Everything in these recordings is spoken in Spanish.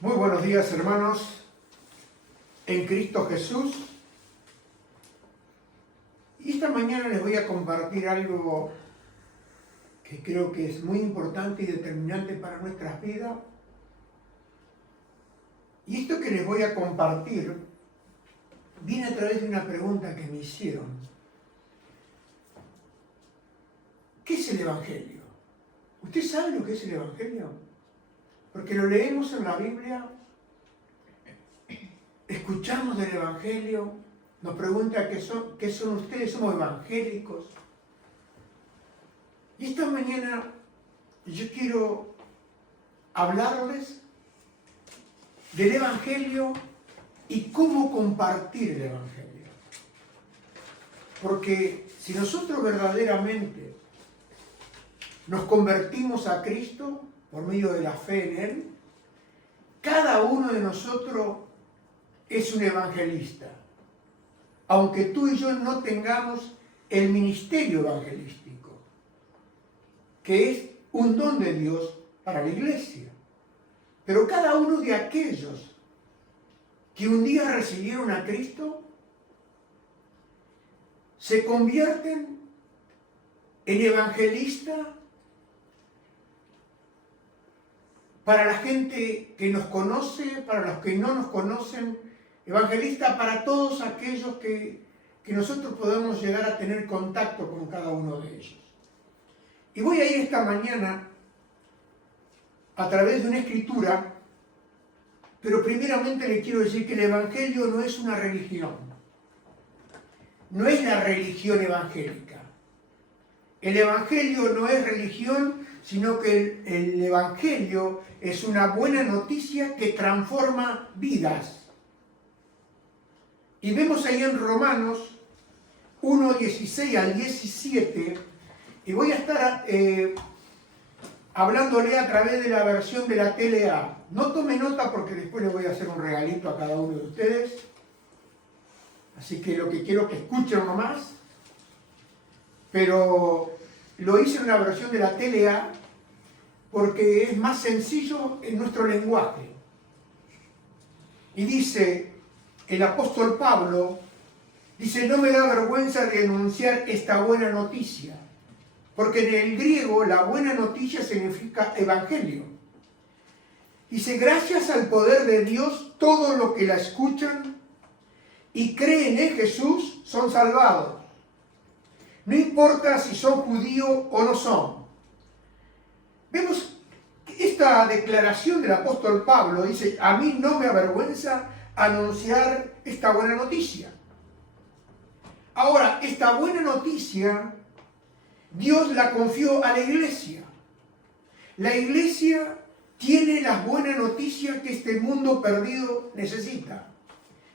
Muy buenos días, hermanos, en Cristo Jesús. Y esta mañana les voy a compartir algo que creo que es muy importante y determinante para nuestras vidas. Y esto que les voy a compartir viene a través de una pregunta que me hicieron. ¿Qué es el Evangelio? ¿Usted sabe lo que es el Evangelio? Porque lo leemos en la Biblia, escuchamos del Evangelio, nos pregunta qué son ustedes, somos evangélicos. Y esta mañana yo quiero hablarles del Evangelio y cómo compartir el Evangelio. Porque si nosotros verdaderamente nos convertimos a Cristo por medio de la fe en Él, cada uno de nosotros es un evangelista, aunque tú y yo no tengamos el ministerio evangelístico, que es un don de Dios para la iglesia. Pero cada uno de aquellos que un día recibieron a Cristo se convierten en evangelistas para la gente que nos conoce, para los que no nos conocen, evangelista para todos aquellos que nosotros podemos llegar a tener contacto con cada uno de ellos. Y voy a ir esta mañana a través de una escritura, pero primeramente le quiero decir que el Evangelio no es una religión, no es la religión evangélica. El Evangelio no es religión, sino que el Evangelio es una buena noticia que transforma vidas. Y vemos ahí en Romanos 1, 16 al 17, y voy a estar hablándole a través de la versión de la TLA. No tome nota porque después les voy a hacer un regalito a cada uno de ustedes. Así que lo que quiero es que escuchen nomás. Pero lo hice en una versión de la TLA porque es más sencillo en nuestro lenguaje. Y dice el apóstol Pablo, dice, no me da vergüenza de anunciar esta buena noticia, porque en el griego la buena noticia significa evangelio. Dice, gracias al poder de Dios, todos los que la escuchan y creen en Jesús son salvados. No importa si son judíos o no son. Vemos esta declaración del apóstol Pablo, dice, a mí no me avergüenza anunciar esta buena noticia. Ahora, esta buena noticia, Dios la confió a la iglesia. La iglesia tiene las buenas noticias que este mundo perdido necesita.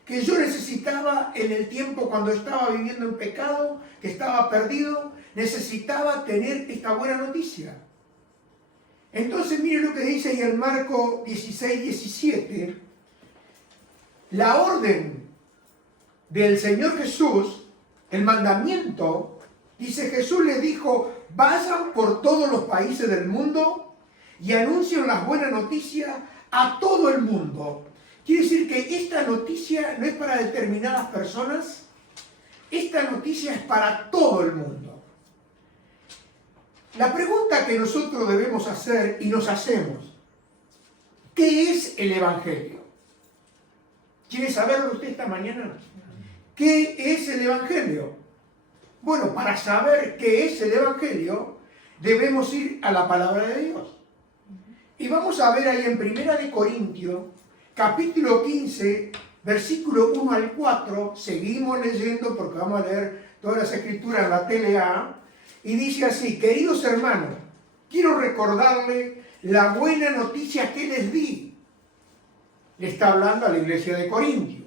Que yo necesitaba en el tiempo cuando estaba viviendo en pecado, que estaba perdido, necesitaba tener esta buena noticia. Entonces mire lo que dice ahí en Marcos 16, 17. La orden del Señor Jesús, el mandamiento, dice Jesús les dijo, vayan por todos los países del mundo y anuncien las buenas noticias a todo el mundo. Quiere decir que esta noticia no es para determinadas personas, esta noticia es para todo el mundo. La pregunta que nosotros debemos hacer y nos hacemos, ¿qué es el Evangelio? ¿Quiere saberlo usted esta mañana? ¿Qué es el Evangelio? Bueno, para saber qué es el Evangelio, debemos ir a la palabra de Dios. Y vamos a ver ahí en 1 Corintios, capítulo 15, versículo 1 al 4, seguimos leyendo porque vamos a leer todas las escrituras en la TLA, y dice así, queridos hermanos, quiero recordarles la buena noticia que les di. Le está hablando a la iglesia de Corintio.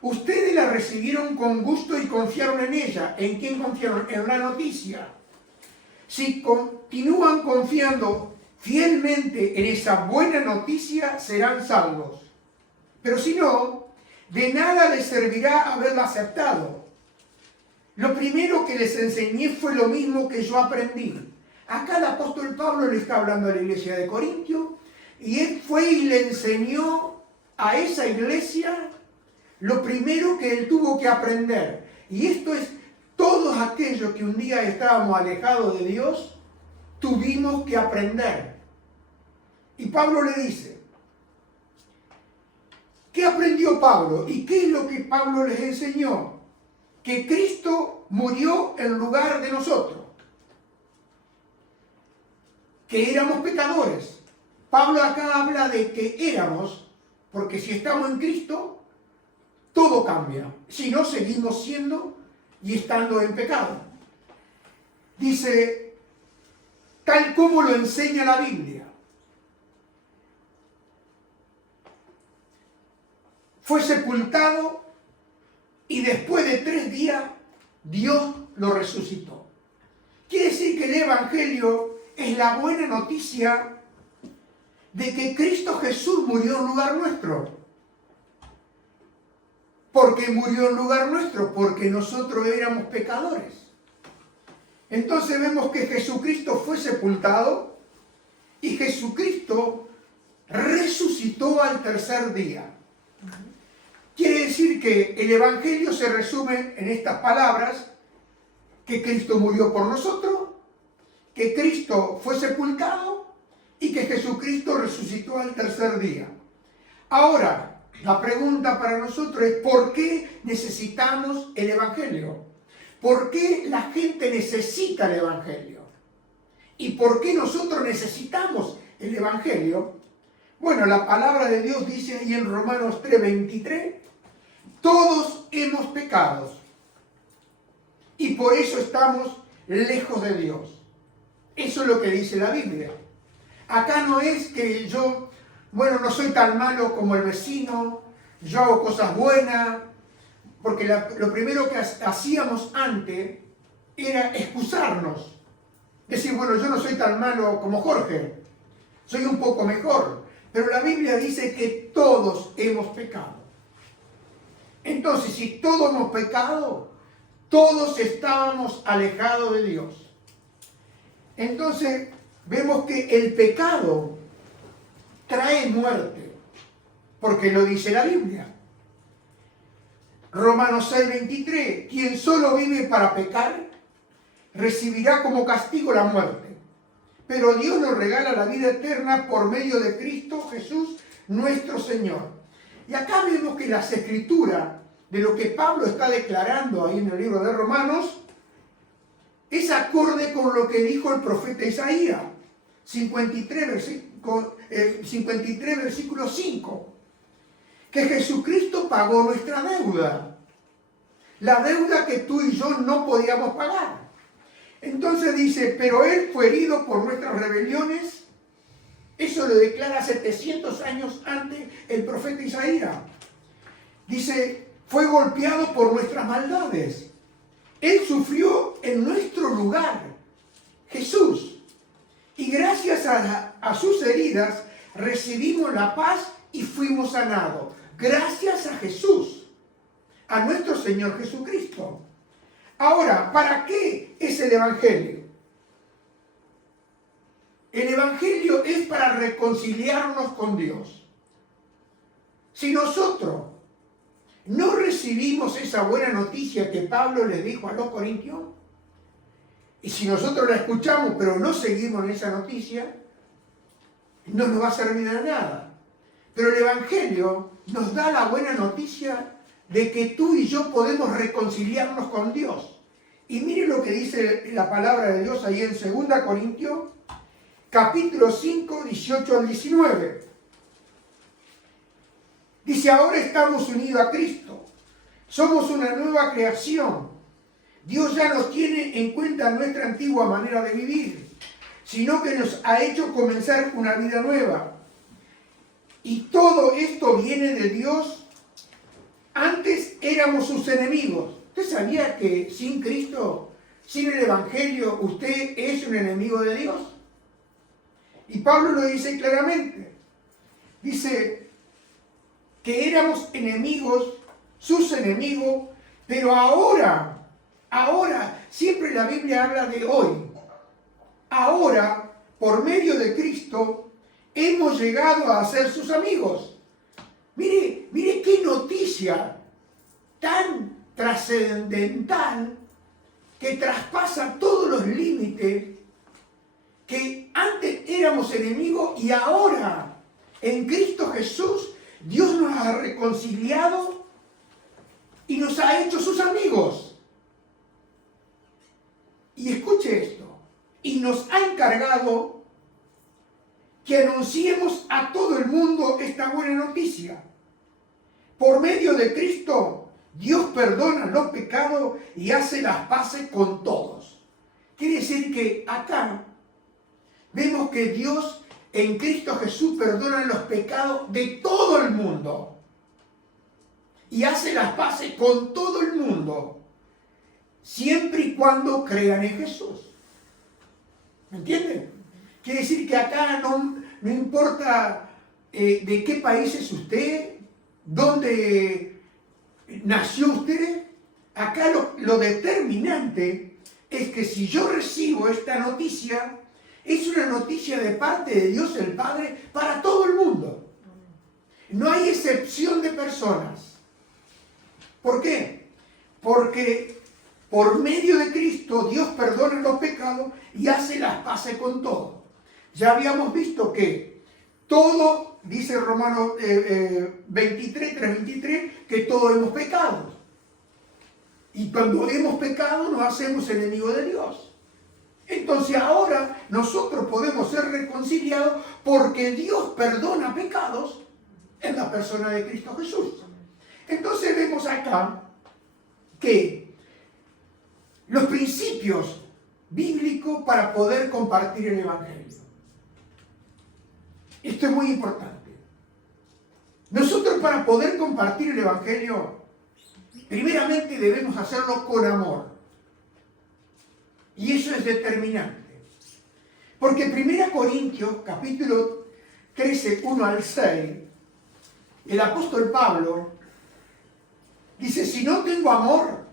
Ustedes la recibieron con gusto y confiaron en ella. ¿En quién confiaron? En la noticia. Si continúan confiando fielmente en esa buena noticia, serán salvos. Pero si no, de nada les servirá haberla aceptado. Lo primero que les enseñé fue lo mismo que yo aprendí. Acá el apóstol Pablo le está hablando a la iglesia de Corintio Y él fue y le enseñó a esa iglesia lo primero que él tuvo que aprender. Y esto es, todos aquellos que un día estábamos alejados de Dios, tuvimos que aprender. Y Pablo le dice, ¿qué aprendió Pablo? ¿Y qué es lo que Pablo les enseñó? Que Cristo murió en lugar de nosotros. Que éramos pecadores. Pablo acá habla de que éramos, porque si estamos en Cristo, todo cambia. Si no, seguimos siendo y estando en pecado. Dice, tal como lo enseña la Biblia. Fue sepultado y después de 3 días Dios lo resucitó. Quiere decir que el Evangelio es la buena noticia de que Cristo Jesús murió en lugar nuestro. ¿Por qué murió en lugar nuestro? Porque nosotros éramos pecadores. Entonces vemos que Jesucristo fue sepultado y Jesucristo resucitó al 3er día. Quiere decir que el Evangelio se resume en estas palabras, que Cristo murió por nosotros, que Cristo fue sepultado y que Jesucristo resucitó al 3er día. Ahora, la pregunta para nosotros es, ¿por qué necesitamos el Evangelio? ¿Por qué la gente necesita el Evangelio? ¿Y por qué nosotros necesitamos el Evangelio? Bueno, la palabra de Dios dice ahí en Romanos 3:23, todos hemos pecado y por eso estamos lejos de Dios. Eso es lo que dice la Biblia. Acá no es que yo, no soy tan malo como el vecino, yo hago cosas buenas, porque lo primero que hacíamos antes era excusarnos. Decir, yo no soy tan malo como Jorge, soy un poco mejor. Pero la Biblia dice que todos hemos pecado. Entonces, si todos hemos pecado, todos estábamos alejados de Dios. Entonces, vemos que el pecado trae muerte, porque lo dice la Biblia. Romanos 6:23, quien solo vive para pecar, recibirá como castigo la muerte. Pero Dios nos regala la vida eterna por medio de Cristo Jesús, nuestro Señor. Y acá vemos que las escrituras de lo que Pablo está declarando ahí en el libro de Romanos es acorde con lo que dijo el profeta Isaías, 53, versículo 5, que Jesucristo pagó nuestra deuda, la deuda que tú y yo no podíamos pagar. Entonces dice, pero Él fue herido por nuestras rebeliones. Eso lo declara 700 años antes el profeta Isaías. Dice, fue golpeado por nuestras maldades. Él sufrió en nuestro lugar, Jesús. Y gracias a sus heridas recibimos la paz y fuimos sanados. Gracias a Jesús, a nuestro Señor Jesucristo. Ahora, ¿para qué es el Evangelio? El Evangelio es para reconciliarnos con Dios. Si nosotros no recibimos esa buena noticia que Pablo les dijo a los corintios, y si nosotros la escuchamos pero no seguimos en esa noticia, no nos va a servir de nada. Pero el Evangelio nos da la buena noticia de que tú y yo podemos reconciliarnos con Dios. Y mire lo que dice la palabra de Dios ahí en 2 Corintios, capítulo 5, 18 al 19. Dice, ahora estamos unidos a Cristo. Somos una nueva creación. Dios ya no tiene en cuenta nuestra antigua manera de vivir, sino que nos ha hecho comenzar una vida nueva. Y todo esto viene de Dios. Antes éramos sus enemigos. ¿Usted sabía que sin Cristo, sin el Evangelio, usted es un enemigo de Dios? Y Pablo lo dice claramente. Dice que éramos enemigos, sus enemigos, pero ahora, siempre la Biblia habla de hoy. Ahora, por medio de Cristo, hemos llegado a ser sus amigos. Mire qué noticia tan trascendental que traspasa todos los límites, que antes éramos enemigos y ahora en Cristo Jesús Dios nos ha reconciliado y nos ha hecho sus amigos. Y escuche esto, y nos ha encargado que anunciemos a todo el mundo esta buena noticia. Por medio de Cristo, Dios perdona los pecados y hace las paces con todos. Quiere decir que acá vemos que Dios en Cristo Jesús perdona los pecados de todo el mundo y hace las paces con todo el mundo, siempre y cuando crean en Jesús. ¿Me entienden? Quiere decir que acá no importa de qué país es usted, dónde nació usted. Acá lo determinante es que si yo recibo esta noticia, es una noticia de parte de Dios el Padre para todo el mundo. No hay excepción de personas. ¿Por qué? Porque por medio de Cristo Dios perdona los pecados y hace las paces con todo. Ya habíamos visto que todo, dice Romanos 23, que todos hemos pecado. Y cuando hemos pecado nos hacemos enemigos de Dios. Entonces ahora nosotros podemos ser reconciliados porque Dios perdona pecados en la persona de Cristo Jesús. Entonces vemos acá que los principios bíblicos para poder compartir el Evangelio. Esto es muy importante. Nosotros para poder compartir el Evangelio, primeramente debemos hacerlo con amor. Y eso es determinante. Porque 1 Corintios, capítulo 13, 1 al 6, el apóstol Pablo dice, si no tengo amor,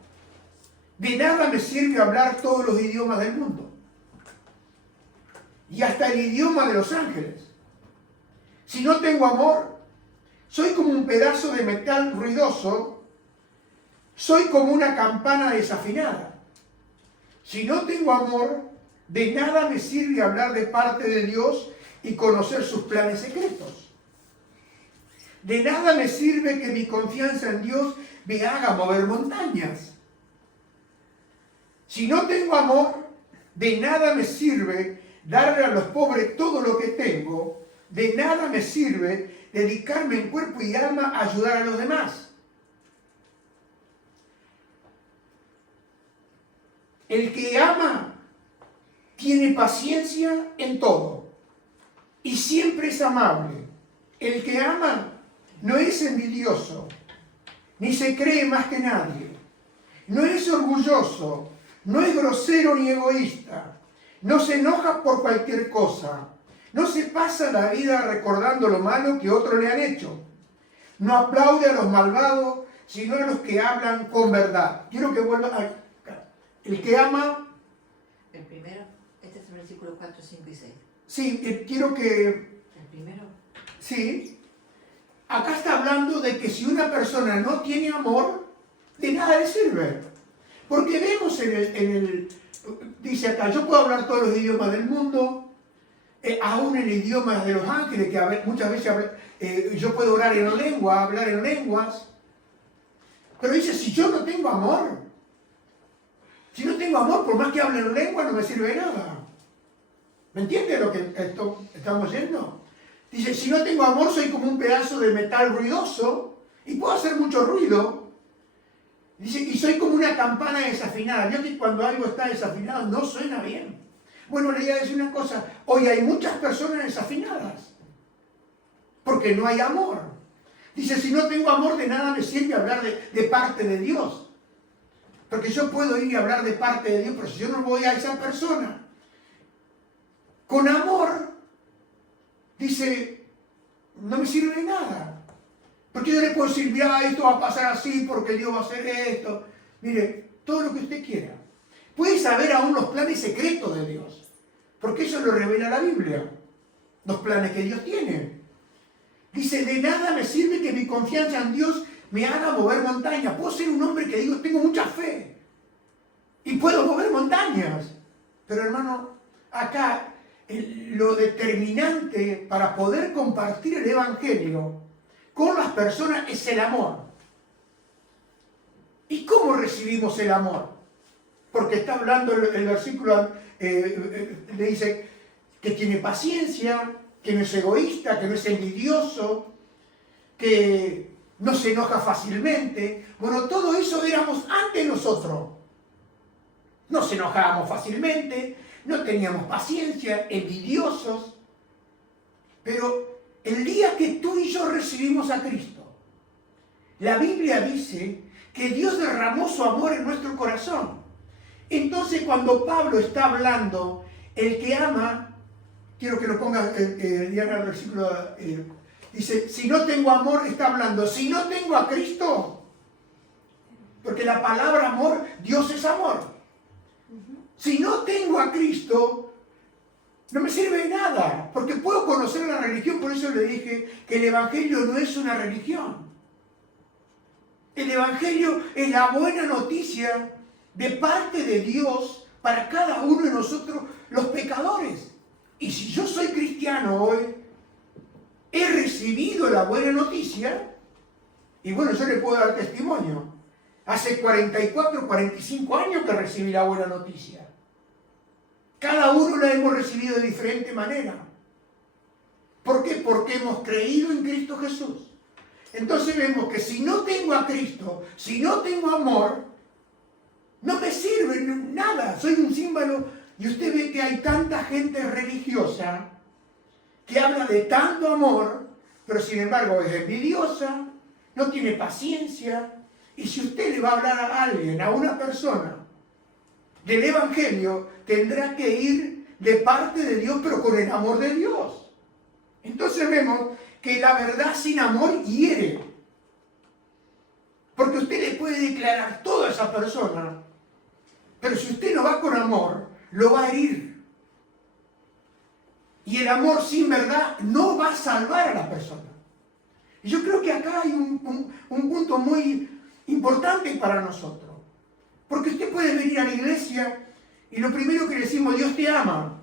de nada me sirve hablar todos los idiomas del mundo. Y hasta el idioma de los ángeles. Si no tengo amor, soy como un pedazo de metal ruidoso, soy como una campana desafinada. Si no tengo amor, de nada me sirve hablar de parte de Dios y conocer sus planes secretos. De nada me sirve que mi confianza en Dios me haga mover montañas. Si no tengo amor, de nada me sirve darle a los pobres todo lo que tengo. De nada me sirve dedicarme en cuerpo y alma a ayudar a los demás. El que ama tiene paciencia en todo y siempre es amable. El que ama no es envidioso, ni se cree más que nadie. No es orgulloso, no es grosero ni egoísta. No se enoja por cualquier cosa. No se pasa la vida recordando lo malo que otros le han hecho. No aplaude a los malvados, sino a los que hablan con verdad. Quiero que vuelva acá. El que ama... El primero, este es el versículo 4, 5 y 6. Sí, quiero que... ¿El primero? Sí. Acá está hablando de que si una persona no tiene amor, de nada le sirve. Porque vemos dice acá, yo puedo hablar todos los idiomas del mundo, aún el idioma de los ángeles, que muchas veces yo puedo orar en lengua, hablar en lenguas. Pero dice, si yo no tengo amor, por más que hable en lengua, no me sirve de nada. ¿Me entiende lo que estamos yendo? Dice, si no tengo amor, soy como un pedazo de metal ruidoso y puedo hacer mucho ruido. Dice, y soy como una campana desafinada. Vio que cuando algo está desafinado no suena bien. Bueno, le voy a decir una cosa. Hoy hay muchas personas desafinadas porque no hay amor. Dice, si no tengo amor, de nada me sirve hablar de parte de Dios. Porque yo puedo ir y hablar de parte de Dios, pero si yo no voy a esa persona con amor, dice, no me sirve de nada. Porque yo le puedo decir, mira, esto va a pasar así porque Dios va a hacer esto. Mire, todo lo que usted quiera. Puede saber aún los planes secretos de Dios, porque eso lo revela la Biblia. los planes que Dios tiene. Dice, de nada me sirve que mi confianza en Dios me haga mover montañas. Puedo ser un hombre que digo, tengo mucha fe y puedo mover montañas. Pero hermano, acá lo determinante para poder compartir el Evangelio con las personas es el amor. ¿Y cómo recibimos el amor? Porque está hablando el versículo, le dice que tiene paciencia, que no es egoísta, que no es envidioso, que no se enoja fácilmente. Bueno, todo eso éramos antes nosotros. Nos enojábamos fácilmente, no teníamos paciencia, envidiosos. Pero el día que tú y yo recibimos a Cristo, la Biblia dice que Dios derramó su amor en nuestro corazón. Entonces, cuando Pablo está hablando, el que ama, quiero que lo ponga Diana, el versículo, dice, si no tengo amor, está hablando, si no tengo a Cristo, porque la palabra amor, Dios es amor. Si no tengo a Cristo, no me sirve de nada, porque puedo conocer la religión, por eso le dije que el Evangelio no es una religión. El Evangelio es la buena noticia de parte de Dios para cada uno de nosotros, los pecadores. Y si yo soy cristiano hoy, he recibido la buena noticia, y bueno, yo le puedo dar testimonio. Hace 44, 45 años que recibí la buena noticia. Cada uno la hemos recibido de diferente manera. ¿Por qué? Porque hemos creído en Cristo Jesús. Entonces vemos que si no tengo a Cristo, si no tengo amor, no me sirve nada. Soy un símbolo. Y usted ve que hay tanta gente religiosa que habla de tanto amor, pero sin embargo es envidiosa, no tiene paciencia. Y si usted le va a hablar a alguien, a una persona, del Evangelio, tendrá que ir de parte de Dios, pero con el amor de Dios. Entonces vemos que la verdad sin amor hiere. Porque usted le puede declarar todo a esa persona, pero si usted no va con amor, lo va a herir. Y el amor sin verdad no va a salvar a la persona. Y yo creo que acá hay un punto muy importante para nosotros. Porque usted puede venir a la iglesia y lo primero que le decimos, Dios te ama.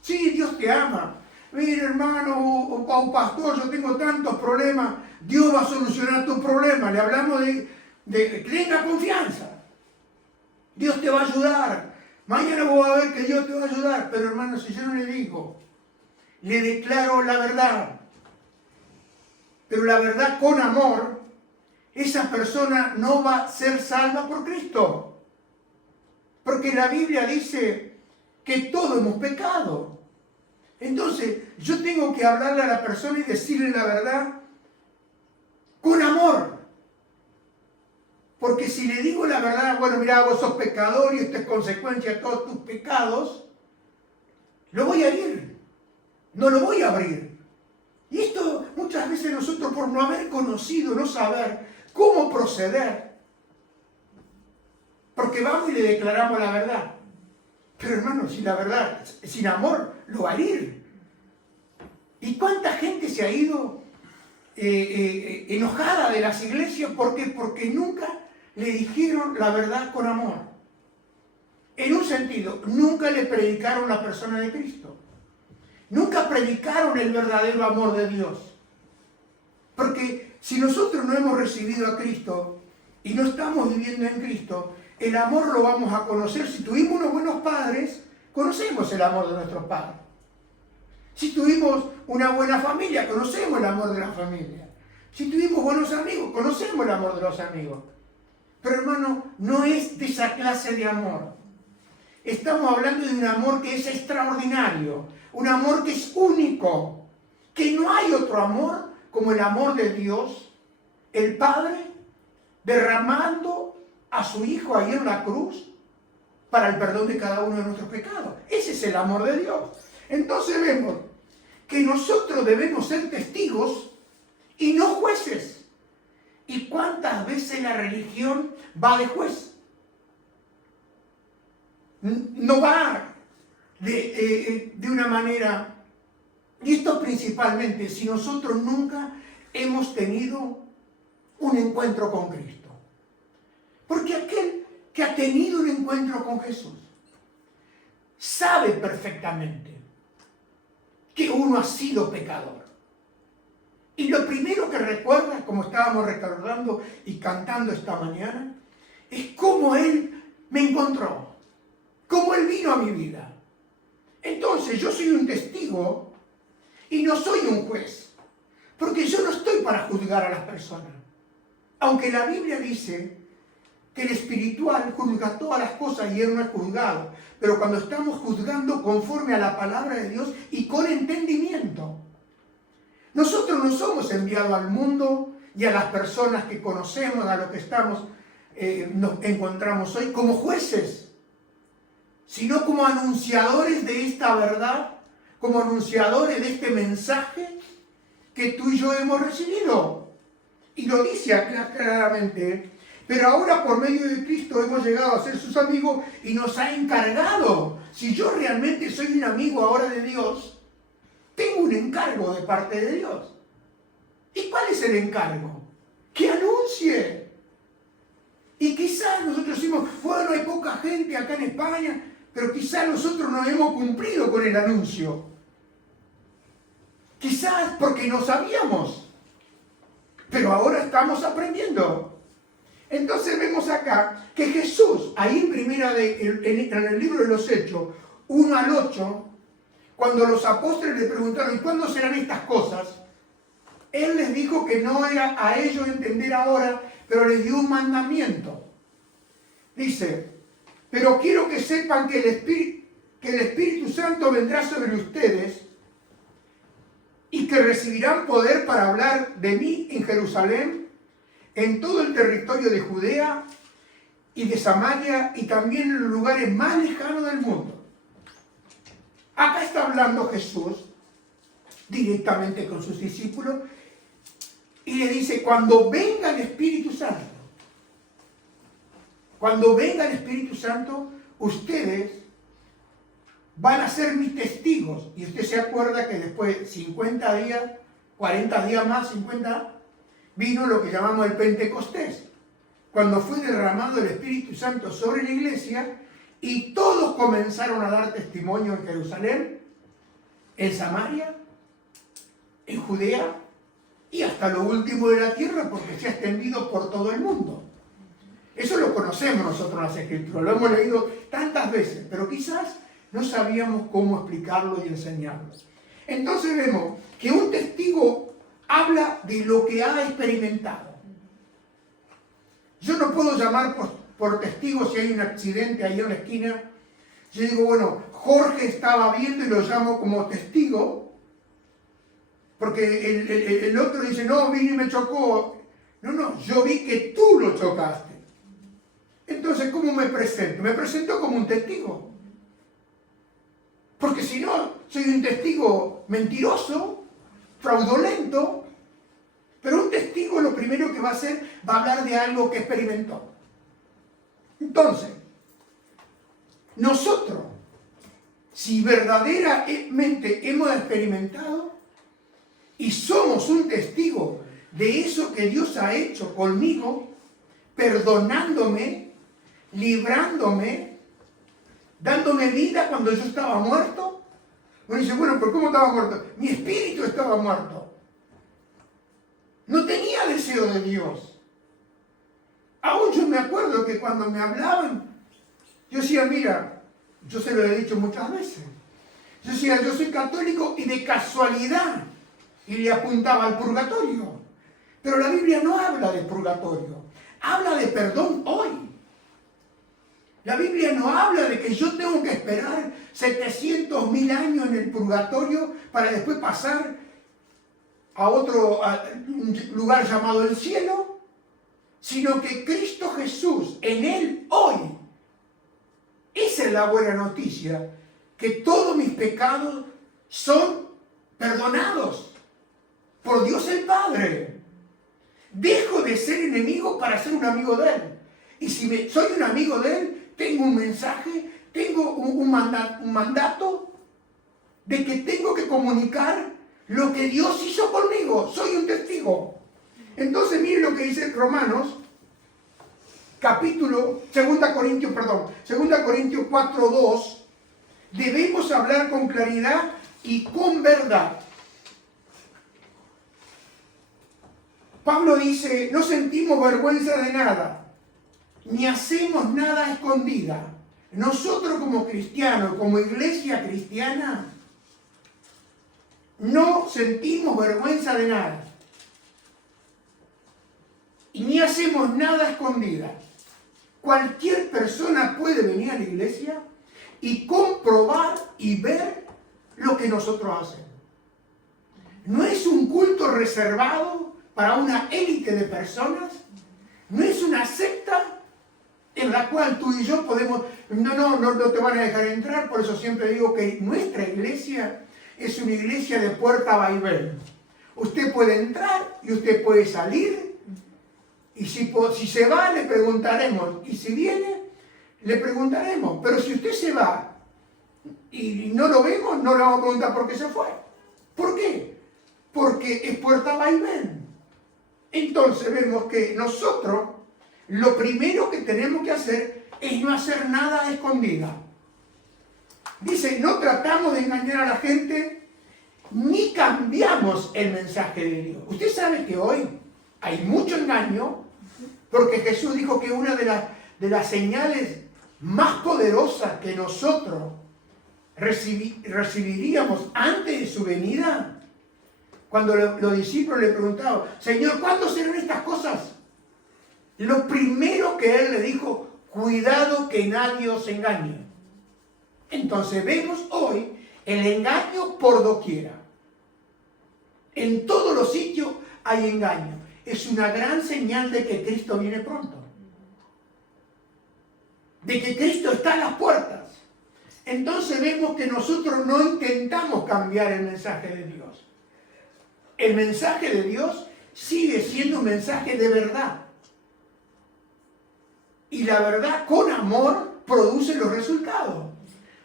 Sí, Dios te ama. Mire, hermano o pastor, yo tengo tantos problemas. Dios va a solucionar tus problemas. Le hablamos de que tenga confianza. Dios te va a ayudar. Mañana vos vas a ver que Dios te va a ayudar. Pero hermano, si yo no le digo, le declaro la verdad, pero la verdad con amor, esa persona no va a ser salva por Cristo. Porque la Biblia dice que todos hemos pecado. Entonces, yo tengo que hablarle a la persona y decirle la verdad con amor. Porque si le digo la verdad, bueno, mira, vos sos pecador y esto es consecuencia de todos tus pecados, lo voy a herir. No lo voy a abrir. Y esto muchas veces nosotros por no haber conocido, no saber cómo proceder, porque vamos y le declaramos la verdad. Pero hermano, si la verdad, sin amor, lo va a herir. ¿Y cuánta gente se ha ido enojada de las iglesias? ¿Por qué? Porque nunca le dijeron la verdad con amor. En un sentido, nunca le predicaron la persona de Cristo. Nunca predicaron el verdadero amor de Dios. Porque si nosotros no hemos recibido a Cristo y no estamos viviendo en Cristo, el amor lo vamos a conocer. Si tuvimos unos buenos padres, conocemos el amor de nuestros padres. Si tuvimos una buena familia, conocemos el amor de la familia. Si tuvimos buenos amigos, conocemos el amor de los amigos. Pero hermano, no es de esa clase de amor. Estamos hablando de un amor que es extraordinario, un amor que es único, que no hay otro amor como el amor de Dios, el Padre, derramando a su Hijo ahí en la cruz para el perdón de cada uno de nuestros pecados. Ese es el amor de Dios. Entonces vemos que nosotros debemos ser testigos y no jueces. ¿Y cuántas veces la religión va de juez? No va de una manera Y esto principalmente si nosotros nunca hemos tenido un encuentro con Cristo. Porque aquel que ha tenido un encuentro con Jesús sabe perfectamente que uno ha sido pecador. Y lo primero que recuerda, como estábamos recordando y cantando esta mañana, es cómo Él me encontró, cómo Él vino a mi vida. Entonces yo soy un testigo y no soy un juez, porque yo no estoy para juzgar a las personas. Aunque la Biblia dice que el espiritual juzga todas las cosas y Él no es juzgado, pero cuando estamos juzgando conforme a la palabra de Dios y con entendimiento. Nosotros no somos enviados al mundo y a las personas que conocemos, a los que nos encontramos hoy, como jueces, sino como anunciadores de esta verdad, como anunciadores de este mensaje que tú y yo hemos recibido. Y lo dice claramente, pero ahora por medio de Cristo hemos llegado a ser sus amigos y nos ha encargado. Si yo realmente soy un amigo ahora de Dios, tengo un encargo de parte de Dios. ¿Y cuál es el encargo? Que anuncie. Y quizás nosotros decimos, bueno, hay poca gente acá en España, pero quizás nosotros no hemos cumplido con el anuncio. Quizás porque no sabíamos, pero ahora estamos aprendiendo. Entonces vemos acá que Jesús, ahí en el libro de los Hechos, 1 al 8, cuando los apóstoles le preguntaron, ¿y cuándo serán estas cosas? Él les dijo que no era a ellos entender ahora, pero les dio un mandamiento. Dice, pero quiero que sepan que el Espíritu Santo vendrá sobre ustedes y que recibirán poder para hablar de mí en Jerusalén, en todo el territorio de Judea y de Samaria y también en los lugares más lejanos del mundo. Acá está hablando Jesús directamente con sus discípulos y le dice, cuando venga el Espíritu Santo, ustedes van a ser mis testigos. Y usted se acuerda que después de 50 días, 40 días más, 50, vino lo que llamamos el Pentecostés, cuando fue derramado el Espíritu Santo sobre la iglesia y todos comenzaron a dar testimonio en Jerusalén, en Samaria, en Judea y hasta lo último de la tierra, porque se ha extendido por todo el mundo. Eso lo conocemos nosotros en las Escrituras, lo hemos leído tantas veces, pero quizás no sabíamos cómo explicarlo y enseñarlo. Entonces vemos que un testigo habla de lo que ha experimentado. Yo no puedo llamar por testigo si hay un accidente ahí en la esquina. Yo digo, bueno, Jorge estaba viendo y lo llamo como testigo, porque el otro dice, no, vino y me chocó. No, yo vi que tú lo chocaste. Entonces, ¿cómo me presento? Me presento como un testigo. Porque si no, soy un testigo mentiroso, fraudulento, pero un testigo lo primero que va a hacer, va a hablar de algo que experimentó. Entonces, nosotros, si verdaderamente hemos experimentado y somos un testigo de eso que Dios ha hecho conmigo, perdonándome, librándome, dándome vida cuando yo estaba muerto. Uno dice, bueno, ¿pero cómo estaba muerto? Mi espíritu estaba muerto. No tenía deseo de Dios. Aún yo me acuerdo que cuando me hablaban, yo decía, mira, yo se lo he dicho muchas veces. Yo decía, yo soy católico y de casualidad. Y le apuntaba al purgatorio. Pero la Biblia no habla de purgatorio. Habla de perdón hoy. La Biblia no habla de que yo tengo que esperar 700.000 años en el purgatorio para después pasar a un lugar llamado el cielo, sino que Cristo Jesús, en Él hoy, esa es la buena noticia, que todos mis pecados son perdonados por Dios el Padre. Dejo de ser enemigo para ser un amigo de Él. Y si soy un amigo de Él, tengo un mensaje, tengo un mandato de que tengo que comunicar lo que Dios hizo conmigo. Soy un testigo. Entonces miren lo que dice Romanos, capítulo, 2 Corintios 4:2. Debemos hablar con claridad y con verdad. Pablo dice, no sentimos vergüenza de nada, ni hacemos nada a escondida. Nosotros como cristianos, como iglesia cristiana, no sentimos vergüenza de nada. Y ni hacemos nada a escondida. Cualquier persona puede venir a la iglesia y comprobar y ver lo que nosotros hacemos. No es un culto reservado para una élite de personas. No es una secta en la cual tú y yo podemos... No te van a dejar entrar. Por eso siempre digo que nuestra iglesia es una iglesia de puerta vaivén. Usted puede entrar y usted puede salir. Y si se va, le preguntaremos. Y si viene, le preguntaremos. Pero si usted se va y no lo vemos, no le vamos a preguntar por qué se fue. ¿Por qué? Porque es puerta vaivén. Entonces vemos que nosotros lo primero que tenemos que hacer es no hacer nada a escondida. Dice, no tratamos de engañar a la gente ni cambiamos el mensaje de Dios. Usted sabe que hoy hay mucho engaño porque Jesús dijo que una de las señales más poderosas que nosotros recibiríamos antes de su venida, cuando los discípulos le preguntaban, Señor, ¿cuándo serán estas cosas? Lo primero que Él le dijo, cuidado que nadie os engañe. Entonces vemos hoy el engaño por doquiera. En todos los sitios hay engaño. Es una gran señal de que Cristo viene pronto. De que Cristo está a las puertas. Entonces vemos que nosotros no intentamos cambiar el mensaje de Dios. El mensaje de Dios sigue siendo un mensaje de verdad. Y la verdad con amor produce los resultados.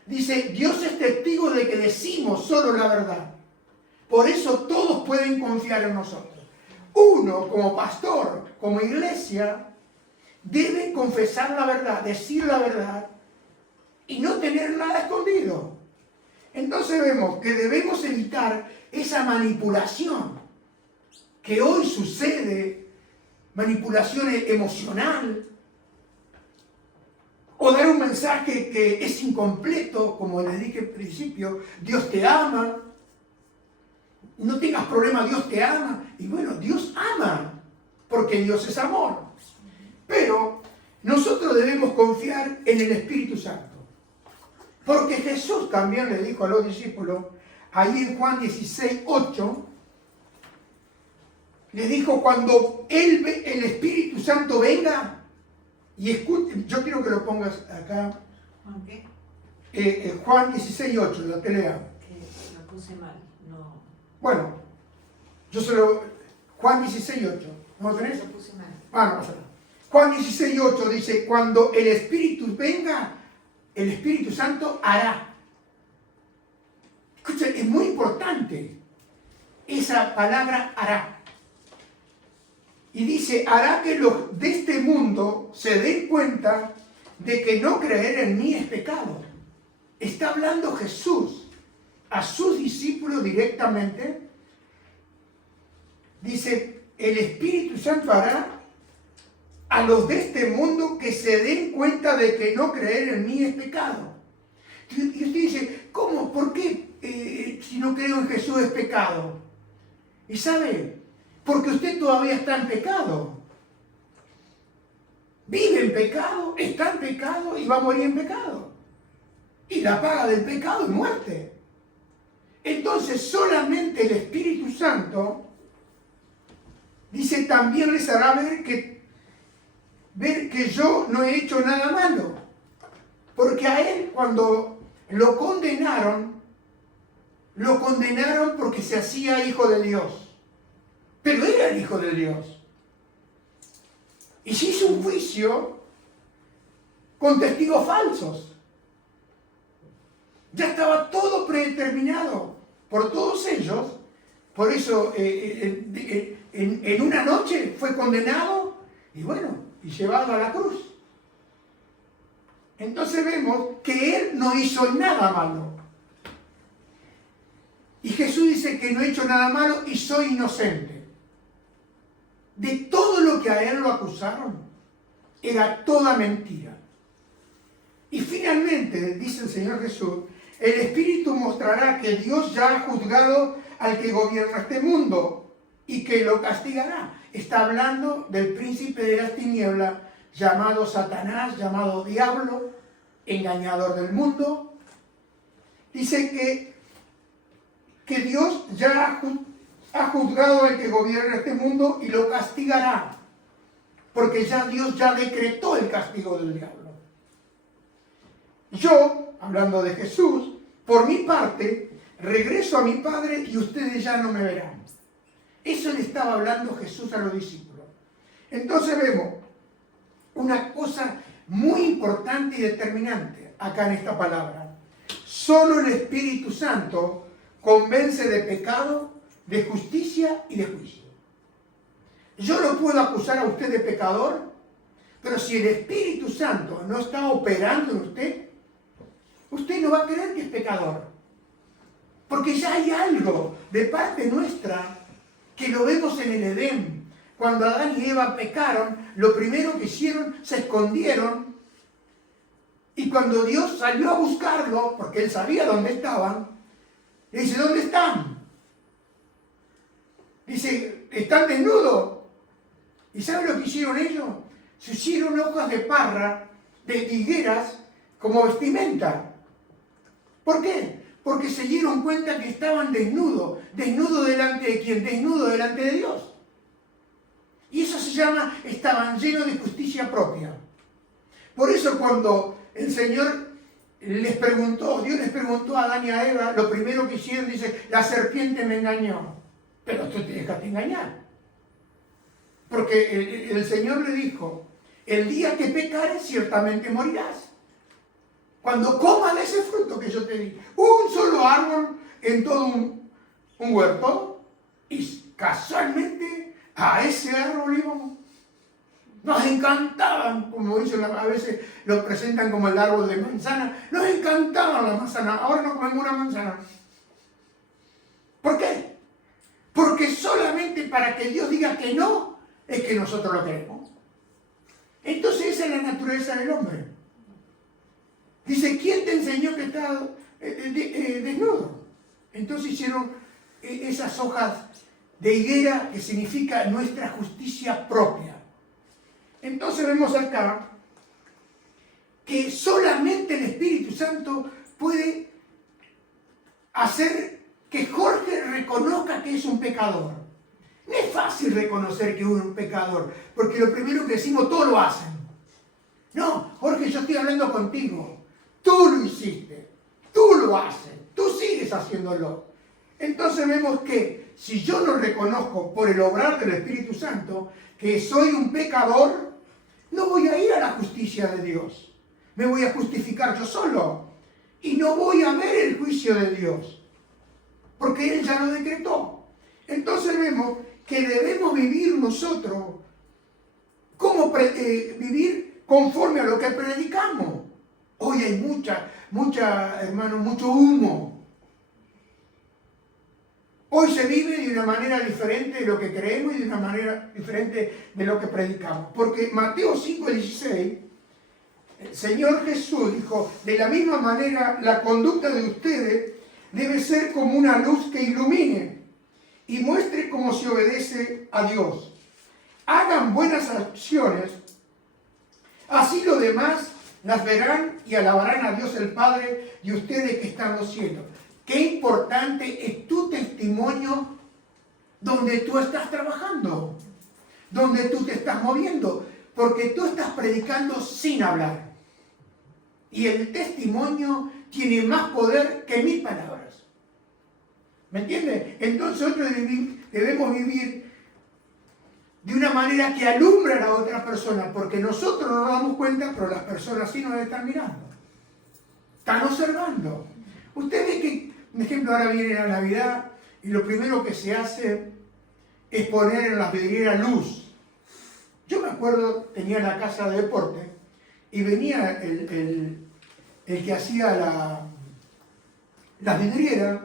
Dice, Dios es testigo de que decimos solo la verdad. Por eso todos pueden confiar en nosotros. Uno, como pastor, como iglesia, debe confesar la verdad, decir la verdad y no tener nada escondido. Entonces vemos que debemos evitar esa manipulación que hoy sucede, manipulación emocional, o dar un mensaje que es incompleto, como les dije al principio, Dios te ama, no tengas problema, Dios te ama. Y bueno, Dios ama, porque Dios es amor. Pero nosotros debemos confiar en el Espíritu Santo. Porque Jesús también le dijo a los discípulos, ahí en Juan 16:8, le dijo, cuando el Espíritu Santo venga, y escuche, yo quiero que lo pongas acá. ¿Juan qué? Juan 16:8, lo que lea. Que lo puse mal, no. Bueno, Juan 16:8. ¿No lo tenés? Lo puse mal. No pasa nada. Juan 16:8 dice, cuando el Espíritu venga, el Espíritu Santo hará. Escucha, es muy importante esa palabra hará. Y dice, hará que los de este mundo se den cuenta de que no creer en mí es pecado. Está hablando Jesús a sus discípulos directamente. Dice, el Espíritu Santo hará a los de este mundo que se den cuenta de que no creer en mí es pecado. Y usted dice, ¿cómo? ¿Por qué si no creo en Jesús es pecado? Y sabe, porque usted todavía está en pecado. Vive en pecado, está en pecado y va a morir en pecado. Y la paga del pecado es muerte. Entonces solamente el Espíritu Santo, dice, también les hará ver que yo no he hecho nada malo. Porque a él cuando lo condenaron porque se hacía hijo de Dios. Pero era el hijo de Dios. Y se hizo un juicio con testigos falsos. Ya estaba todo predeterminado por todos ellos. Por eso en una noche fue condenado y bueno, y llevado a la cruz. Entonces vemos que él no hizo nada malo. Y Jesús dice que no he hecho nada malo y soy inocente. De todo lo que a él lo acusaron, era toda mentira. Y finalmente, dice el Señor Jesús, el Espíritu mostrará que Dios ya ha juzgado al que gobierna este mundo y que lo castigará. Está hablando del príncipe de las tinieblas, llamado Satanás, llamado Diablo, engañador del mundo. Dice que Dios ya ha juzgado al que gobierna este mundo y lo castigará, porque ya Dios ya decretó el castigo del diablo. Yo, hablando de Jesús, por mi parte, regreso a mi Padre y ustedes ya no me verán. Eso le estaba hablando Jesús a los discípulos. Entonces vemos una cosa muy importante y determinante acá en esta palabra. Solo el Espíritu Santo convence de pecado, de justicia y de juicio. Yo lo puedo acusar a usted de pecador, pero si el Espíritu Santo no está operando en usted, usted no va a creer que es pecador. Porque ya hay algo de parte nuestra que lo vemos en el Edén. Cuando Adán y Eva pecaron, lo primero que hicieron, se escondieron. Y cuando Dios salió a buscarlo, porque él sabía dónde estaban, le dice, ¿dónde están? Dice, están desnudos. ¿Y saben lo que hicieron ellos? Se hicieron hojas de parra, de higueras, como vestimenta. ¿Por qué? Porque se dieron cuenta que estaban desnudos. ¿Desnudos delante de quién? Desnudos delante de Dios. Y eso se llama, estaban llenos de justicia propia. Por eso cuando el Señor les preguntó, Dios les preguntó a Adán y a Eva, lo primero que hicieron, dice, la serpiente me engañó. Pero tú te dejaste engañar. Porque el Señor le dijo, el día que pecares ciertamente morirás. Cuando comas de ese fruto que yo te di, un solo árbol en todo un huerto, y casualmente a ese árbol íbamos. Nos encantaban, como dicen a veces, lo presentan como el árbol de manzana, nos encantaban las manzanas, ahora no comemos una manzana. ¿Por qué? Porque solamente para que Dios diga que no, es que nosotros lo queremos. Entonces esa es la naturaleza del hombre. Dice, ¿quién te enseñó que estás desnudo? Entonces hicieron esas hojas de higuera que significa nuestra justicia propia. Entonces vemos acá que solamente el Espíritu Santo puede hacer que Jorge reconozca que es un pecador. No es fácil reconocer que uno es un pecador, porque lo primero que decimos, todos lo hacen. No, Jorge, yo estoy hablando contigo. Tú lo hiciste, tú lo haces, tú sigues haciéndolo. Entonces vemos que si yo no reconozco por el obrar del Espíritu Santo que soy un pecador, no voy a ir a la justicia de Dios. Me voy a justificar yo solo y no voy a ver el juicio de Dios, porque Él ya lo decretó. Entonces vemos que debemos vivir nosotros, vivir conforme a lo que predicamos. Hoy hay hermano, mucho humo. Hoy se vive de una manera diferente de lo que creemos y de una manera diferente de lo que predicamos. Porque Mateo 5:16, el Señor Jesús dijo, de la misma manera la conducta de ustedes debe ser como una luz que ilumine y muestre cómo se obedece a Dios. Hagan buenas acciones, así los demás las verán y alabarán a Dios el Padre y ustedes que están en los cielos. Qué importante es tu testimonio donde tú estás trabajando, donde tú te estás moviendo, porque tú estás predicando sin hablar. Y el testimonio tiene más poder que 1000 palabras. ¿Me entiendes? Entonces nosotros debemos vivir de una manera que alumbra a la otra persona, porque nosotros no nos damos cuenta, pero las personas sí nos están mirando. Están observando. Usted ve que, por ejemplo, ahora viene la Navidad y lo primero que se hace es poner en las vidrieras luz. Yo me acuerdo, tenía la casa de deporte y venía el que hacía las vidrieras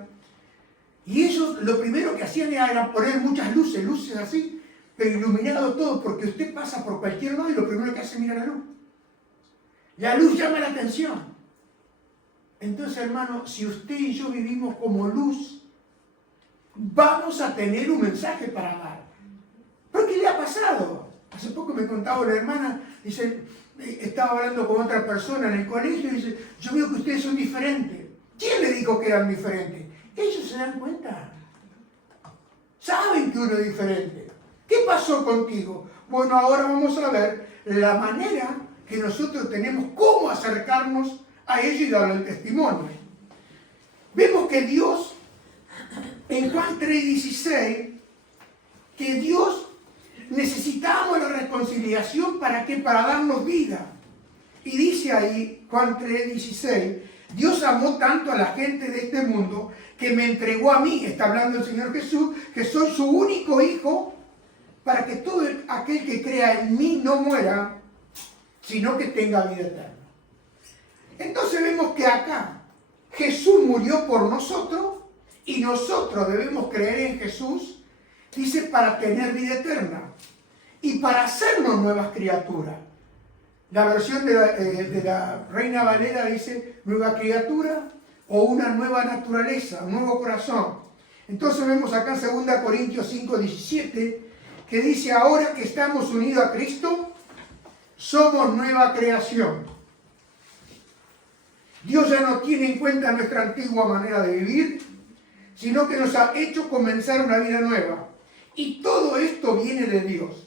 y ellos lo primero que hacían era poner muchas luces así, pero iluminado todo, porque usted pasa por cualquier lado y lo primero que hace es mirar la luz. La luz llama la atención. Entonces, hermano, si usted y yo vivimos como luz, vamos a tener un mensaje para dar. ¿Pero qué le ha pasado? Hace poco me contaba una hermana, dice, estaba hablando con otra persona en el colegio y dice, yo veo que ustedes son diferentes. ¿Quién le dijo que eran diferentes? Ellos se dan cuenta. Saben que uno es diferente. ¿Qué pasó contigo? Bueno, ahora vamos a ver la manera que nosotros tenemos, cómo acercarnos a ellos y darle el testimonio. Vemos que Dios, en Juan 3:16, que Dios necesitamos la reconciliación, ¿para qué? Para darnos vida. Y dice ahí, Juan 3:16, Dios amó tanto a la gente de este mundo que me entregó a mí, está hablando el Señor Jesús, que soy su único hijo, para que todo aquel que crea en mí no muera, sino que tenga vida eterna. Entonces vemos que acá Jesús murió por nosotros y nosotros debemos creer en Jesús, dice, para tener vida eterna y para hacernos nuevas criaturas. La versión de la Reina Valera dice nueva criatura o una nueva naturaleza, un nuevo corazón. Entonces vemos acá en 2 Corintios 5:17 que dice, ahora que estamos unidos a Cristo, somos nueva creación. Dios ya no tiene en cuenta nuestra antigua manera de vivir, sino que nos ha hecho comenzar una vida nueva. Y todo esto viene de Dios.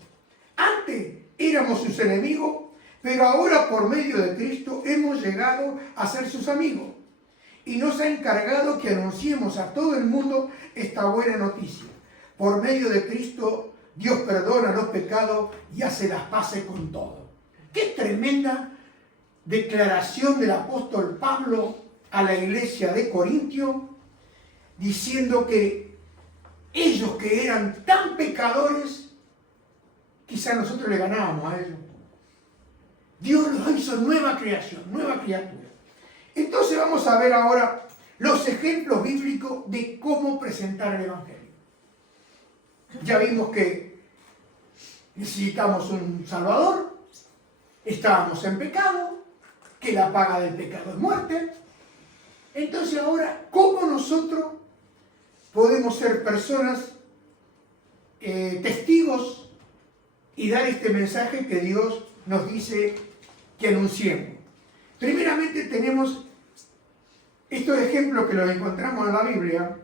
Antes éramos sus enemigos, pero ahora por medio de Cristo hemos llegado a ser sus amigos. Y nos ha encargado que anunciemos a todo el mundo esta buena noticia. Por medio de Cristo, Dios perdona los pecados y hace las paces con todo. ¡Qué tremenda declaración del apóstol Pablo a la iglesia de Corintio, diciendo que ellos que eran tan pecadores, quizá nosotros le ganábamos a ellos. Dios los hizo nueva creación, nueva criatura. Entonces vamos a ver ahora los ejemplos bíblicos de cómo presentar el Evangelio. Ya vimos que necesitamos un Salvador, estábamos en pecado, que la paga del pecado es muerte. Entonces ahora, ¿cómo nosotros podemos ser personas, testigos y dar este mensaje que Dios nos dice que anunciemos? Primeramente tenemos estos ejemplos que los encontramos en la Biblia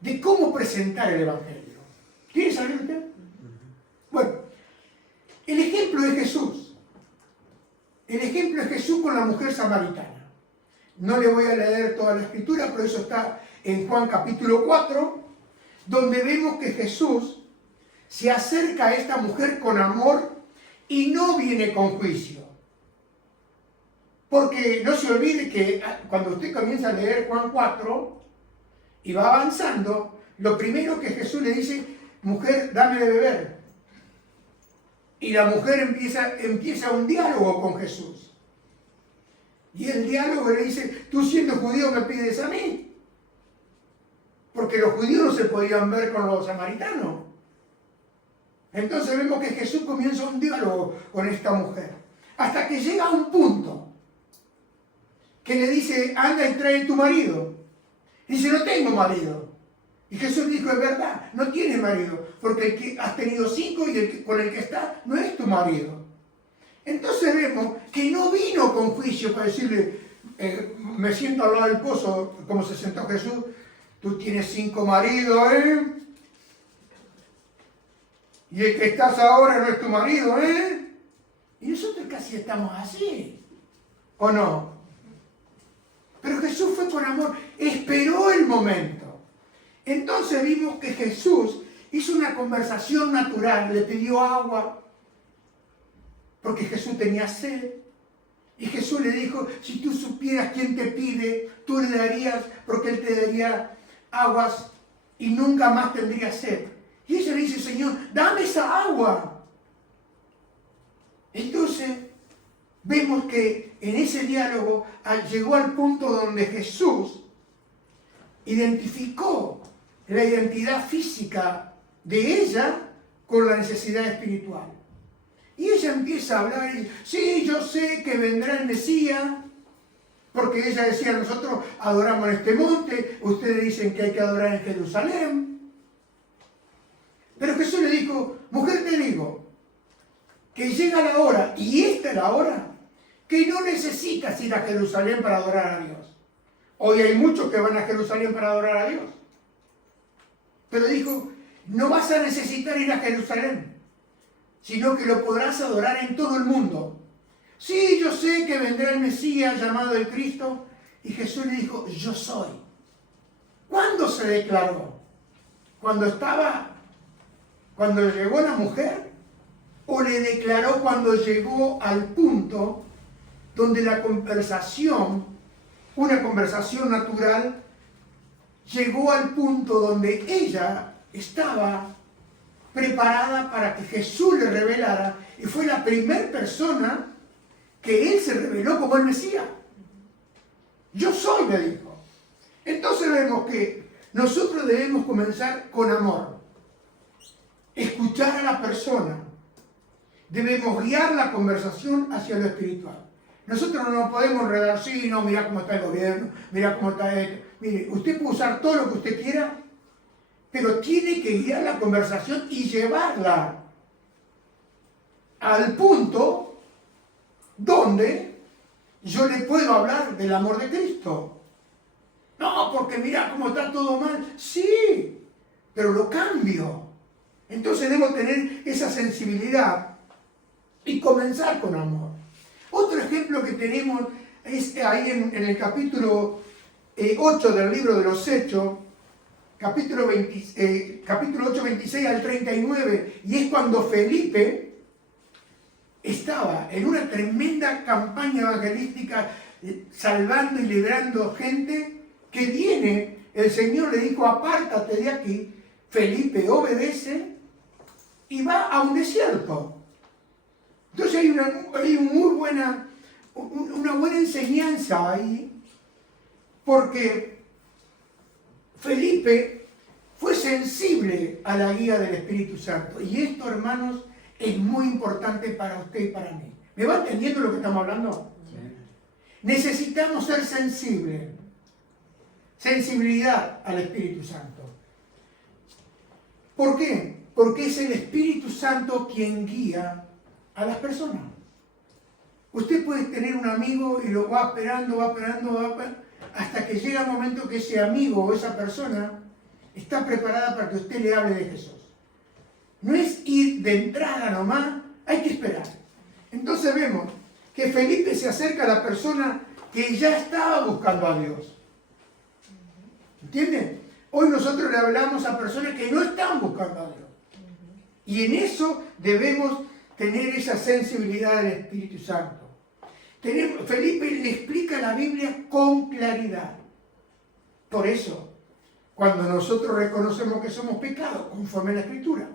de cómo presentar el Evangelio. ¿Quiere saber usted? Bueno, el ejemplo de Jesús. El ejemplo es Jesús con la mujer samaritana. No le voy a leer toda la escritura, pero eso está en Juan capítulo 4, donde vemos que Jesús se acerca a esta mujer con amor y no viene con juicio. Porque no se olvide que cuando usted comienza a leer Juan 4 y va avanzando, lo primero que Jesús le dice, mujer, dame de beber. Y la mujer empieza un diálogo con Jesús. Y el diálogo le dice, tú siendo judío me pides a mí. Porque los judíos no se podían ver con los samaritanos. Entonces vemos que Jesús comienza un diálogo con esta mujer. Hasta que llega a un punto que le dice, anda y trae tu marido. Dice, no tengo marido. Y Jesús dijo, es verdad, no tienes marido, porque el que has tenido 5 y con el que está no es tu marido. Entonces vemos que no vino con juicio para decirle, me siento al lado del pozo, como se sentó Jesús, tú tienes 5 maridos, ¿eh? Y el que estás ahora no es tu marido, ¿eh? Y nosotros casi estamos así, ¿o no? Pero Jesús fue con amor, esperó el momento. Entonces vimos que Jesús hizo una conversación natural, le pidió agua, porque Jesús tenía sed. Y Jesús le dijo, si tú supieras quién te pide, tú le darías, porque Él te daría aguas y nunca más tendrías sed. Y ella le dice, Señor, dame esa agua. Entonces, vemos que en ese diálogo llegó al punto donde Jesús identificó la identidad física de ella con la necesidad espiritual. Y ella empieza a hablar y dice, sí, yo sé que vendrá el Mesías, porque ella decía, nosotros adoramos en este monte, ustedes dicen que hay que adorar en Jerusalén. Pero Jesús le dijo, mujer, te digo, que llega la hora, y esta es la hora, que no necesitas ir a Jerusalén para adorar a Dios. Hoy hay muchos que van a Jerusalén para adorar a Dios. Pero dijo, no vas a necesitar ir a Jerusalén, sino que lo podrás adorar en todo el mundo. Sí, yo sé que vendrá el Mesías llamado el Cristo. Y Jesús le dijo, yo soy. ¿Cuándo se declaró? ¿Cuando llegó la mujer? ¿O le declaró cuando llegó al punto donde la conversación, una conversación natural, llegó al punto donde ella estaba preparada para que Jesús le revelara, y fue la primera persona que Él se reveló como el Mesías? Yo soy, le dijo. Entonces vemos que nosotros debemos comenzar con amor, escuchar a la persona, debemos guiar la conversación hacia lo espiritual. Nosotros no nos podemos enredar, sí, no, mira cómo está el gobierno, mira cómo está esto. Mire, usted puede usar todo lo que usted quiera, pero tiene que guiar la conversación y llevarla al punto donde yo le puedo hablar del amor de Cristo. No, porque mira cómo está todo mal. Sí, pero lo cambio. Entonces debo tener esa sensibilidad y comenzar con amor. Otro ejemplo que tenemos es ahí en el capítulo 8 del libro de los Hechos, capítulo 8, 26 al 39, y es cuando Felipe estaba en una tremenda campaña evangelística, salvando y librando gente, que viene, el Señor le dijo, apártate de aquí. Felipe obedece y va a un desierto. Entonces hay una buena enseñanza ahí, porque Felipe fue sensible a la guía del Espíritu Santo. Y esto, hermanos, es muy importante para usted y para mí. ¿Me va entendiendo lo que estamos hablando? Sí. Necesitamos ser sensibles. Sensibilidad al Espíritu Santo. ¿Por qué? Porque es el Espíritu Santo quien guía a las personas. Usted puede tener un amigo y lo va esperando, hasta que llega el momento que ese amigo o esa persona está preparada para que usted le hable de Jesús. No es ir de entrada nomás, hay que esperar. Entonces vemos que Felipe se acerca a la persona que ya estaba buscando a Dios. ¿Entienden? Hoy nosotros le hablamos a personas que no están buscando a Dios. Y en eso debemos tener esa sensibilidad del Espíritu Santo. Felipe le explica la Biblia con claridad. Por eso, cuando nosotros reconocemos que somos pecados, conforme a la Escritura,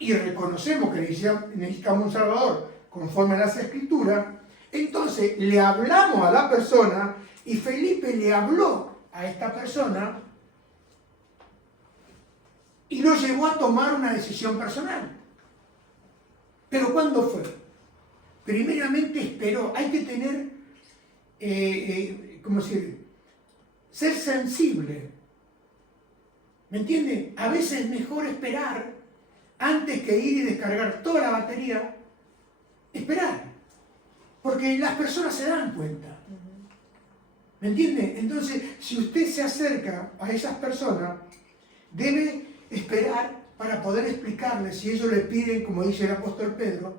y reconocemos que necesitamos un Salvador, conforme a las Escrituras, entonces le hablamos a la persona, y Felipe le habló a esta persona y lo llevó a tomar una decisión personal. ¿Pero cuándo fue? Primeramente esperó. Hay que tener, ¿cómo decir? Ser sensible. ¿Me entiende? A veces es mejor esperar antes que ir y descargar toda la batería. Esperar. Porque las personas se dan cuenta. ¿Me entiende? Entonces, si usted se acerca a esas personas, debe esperar para poder explicarles, si ellos le piden, como dice el apóstol Pedro,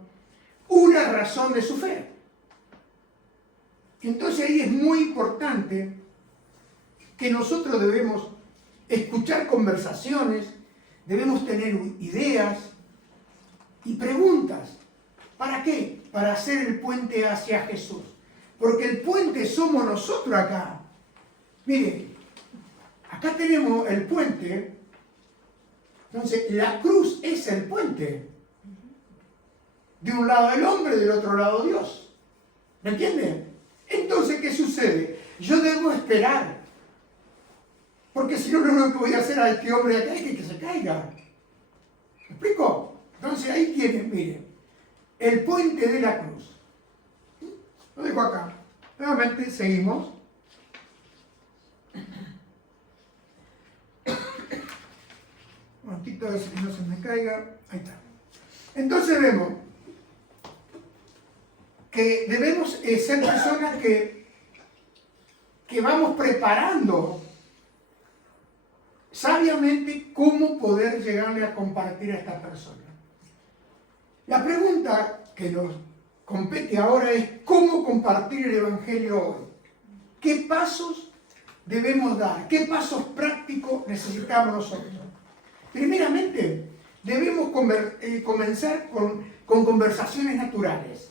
una razón de su fe. Entonces ahí es muy importante que nosotros debemos escuchar conversaciones, debemos tener ideas y preguntas ¿Para qué? Para hacer el puente hacia Jesús. Porque el puente somos nosotros acá. Mire, acá tenemos el puente. Entonces, la cruz es el puente. De un lado el hombre, del otro lado Dios. ¿Me entienden? Entonces, ¿qué sucede? Yo debo esperar. Porque si no, lo único que voy a hacer a este hombre de acá es que se caiga. ¿Me explico? Entonces, ahí tienen, miren, el puente de la cruz. Lo dejo acá. Nuevamente, seguimos. Un momentito, a ver si no se me caiga. Ahí está. Entonces vemos que debemos ser personas que vamos preparando sabiamente cómo poder llegarle a compartir a esta persona. La pregunta que nos compete ahora es cómo compartir el Evangelio hoy. ¿Qué pasos debemos dar? ¿Qué pasos prácticos necesitamos nosotros? Primeramente, debemos comenzar con conversaciones naturales.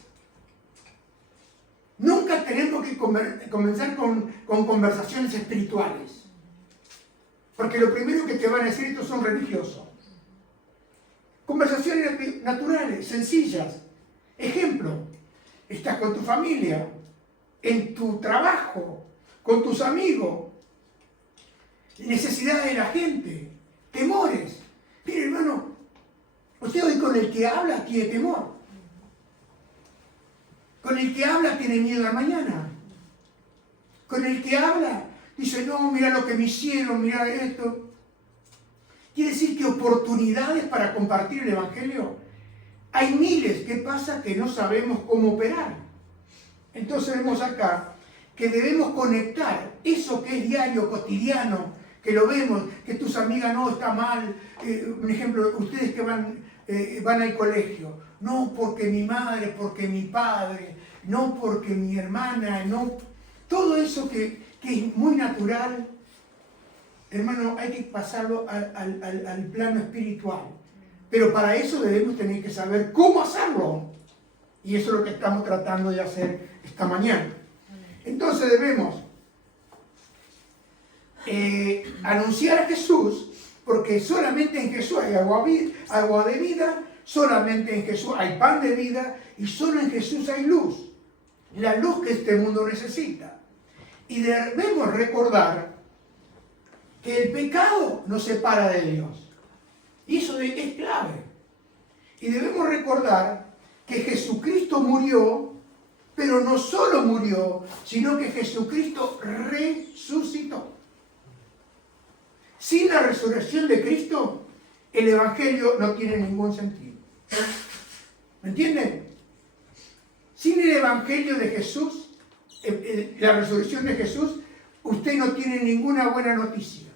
Nunca tenemos que comenzar con conversaciones espirituales. Porque lo primero que te van a decir estos son religiosos. Conversaciones naturales, sencillas. Ejemplo, estás con tu familia, en tu trabajo, con tus amigos, necesidades de la gente, temores. Mire, hermano, usted hoy con el que habla tiene temor. Con el que habla tiene miedo a la mañana. Con el que habla dice, no, mira lo que me hicieron, mira esto. Quiere decir que oportunidades para compartir el Evangelio hay miles. ¿Qué pasa? Que no sabemos cómo operar. Entonces vemos acá que debemos conectar eso que es diario, cotidiano, que lo vemos, que tus amigas no está mal. Un ejemplo, ustedes que van al colegio, no porque mi madre, porque mi padre, no porque mi hermana, no. Todo eso que es muy natural, hermano, hay que pasarlo al plano espiritual. Pero para eso debemos tener que saber cómo hacerlo. Y eso es lo que estamos tratando de hacer esta mañana. Entonces debemos anunciar a Jesús, porque solamente en Jesús hay agua de vida, solamente en Jesús hay pan de vida y solo en Jesús hay luz. La luz que este mundo necesita. Y debemos recordar que el pecado nos separa de Dios. Y eso es clave. Y debemos recordar que Jesucristo murió, pero no solo murió, sino que Jesucristo resucitó. Sin la resurrección de Cristo, el Evangelio no tiene ningún sentido. ¿Me entienden? Sin el Evangelio de Jesús, la resurrección de Jesús, usted no tiene ninguna buena noticia.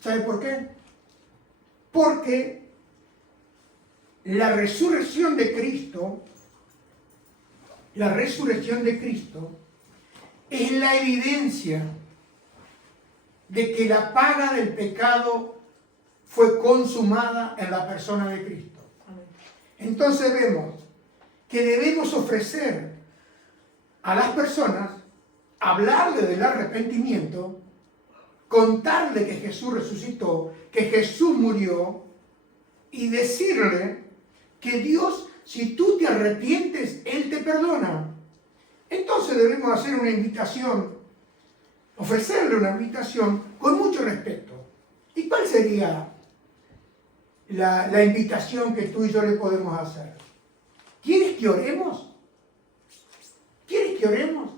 ¿Sabe por qué? Porque la resurrección de Cristo es la evidencia de que la paga del pecado fue consumada en la persona de Cristo. Entonces vemos que debemos ofrecer a las personas, hablarle del arrepentimiento, contarle que Jesús resucitó, que Jesús murió, y decirle que Dios, si tú te arrepientes, Él te perdona. Entonces debemos hacer una invitación, ofrecerle una invitación con mucho respeto. ¿Y cuál sería la invitación que tú y yo le podemos hacer? ¿Quieres que oremos? ¿Quieres que oremos?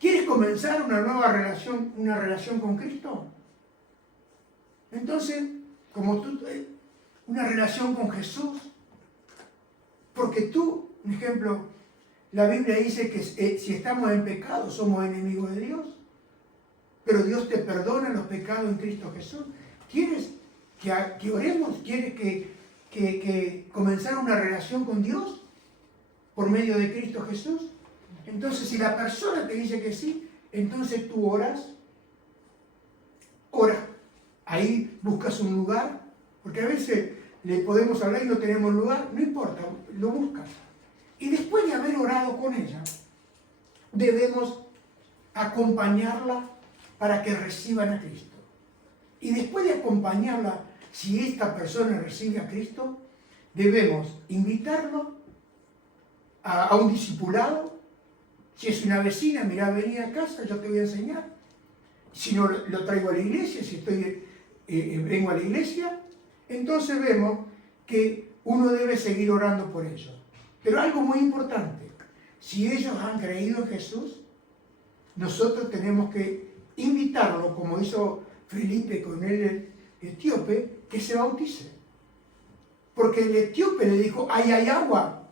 ¿Quieres comenzar una nueva relación, una relación con Cristo? Entonces, como tú, una relación con Jesús, porque tú, un ejemplo, la Biblia dice que si estamos en pecado somos enemigos de Dios, pero Dios te perdona los pecados en Cristo Jesús. ¿Quieres que oremos? ¿Quieres que comenzar una relación con Dios por medio de Cristo Jesús? Entonces, si la persona te dice que sí, entonces tú oras. Ora. Ahí buscas un lugar, porque a veces le podemos hablar y no tenemos lugar, no importa, lo buscas. Y después de haber orado con ella, debemos acompañarla para que reciban a Cristo. Y después de acompañarla, si esta persona recibe a Cristo, debemos invitarlo a un discipulado. Si es una vecina, mira, vení a casa, yo te voy a enseñar. Si no, lo traigo a la iglesia, si vengo a la iglesia. Entonces vemos que uno debe seguir orando por ellos. Pero algo muy importante, si ellos han creído en Jesús, nosotros tenemos que invitarlo, como hizo Felipe con el etíope, que se bautice. Porque el etíope le dijo, ahí hay agua,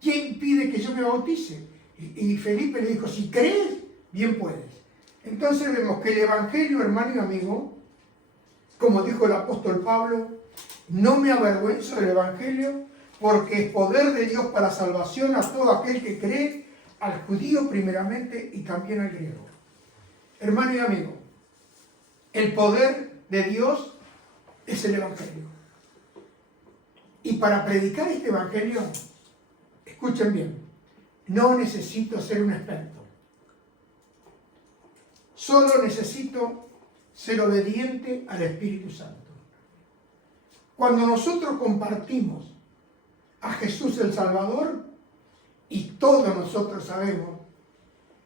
¿quién pide que yo me bautice? Y Felipe le dijo, si crees, bien puedes. Entonces vemos que el Evangelio, hermano y amigo, como dijo el apóstol Pablo, no me avergüenzo del Evangelio, porque es poder de Dios para salvación a todo aquel que cree, al judío primeramente y también al griego. Hermano y amigo, el poder de Dios es el Evangelio. Y para predicar este Evangelio, escuchen bien, no necesito ser un experto. Solo necesito ser obediente al Espíritu Santo. Cuando nosotros compartimos a Jesús el Salvador, y todos nosotros sabemos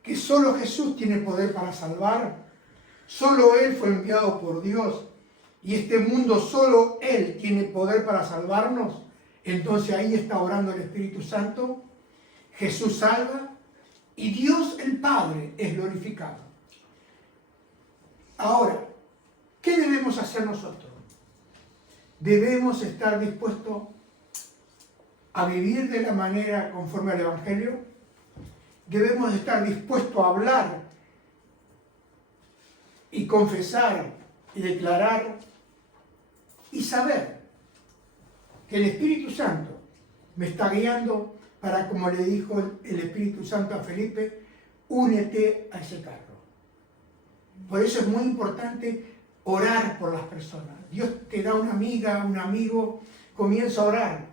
que solo Jesús tiene poder para salvar, solo Él fue enviado por Dios, y este mundo solo Él tiene poder para salvarnos, entonces ahí está orando el Espíritu Santo, Jesús salva, y Dios el Padre es glorificado. Ahora, ¿qué debemos hacer nosotros? Debemos estar dispuestos a vivir de la manera conforme al Evangelio. Debemos estar dispuestos a hablar y confesar y declarar y saber que el Espíritu Santo me está guiando para, como le dijo el Espíritu Santo a Felipe, únete a ese carro. Por eso es muy importante orar por las personas. Dios te da una amiga, un amigo, comienza a orar,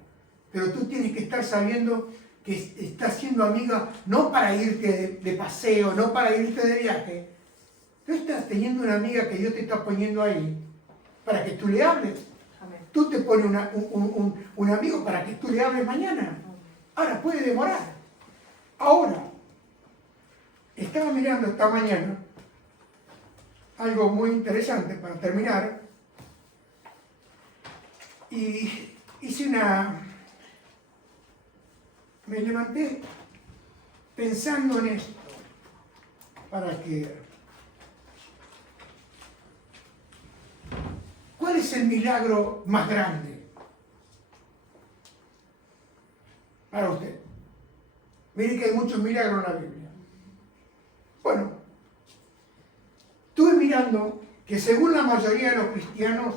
pero tú tienes que estar sabiendo que estás siendo amiga no para irte de paseo, no para irte de viaje. Tú estás teniendo una amiga que Dios te está poniendo ahí para que tú le hables. Amén. Tú te pones un amigo para que tú le hables mañana. Ahora, puede demorar. Ahora, estaba mirando esta mañana algo muy interesante para terminar. Y me levanté pensando en esto, ¿cuál es el milagro más grande para usted? Mire que hay muchos milagros en la Biblia. Bueno, estuve mirando que según la mayoría de los cristianos,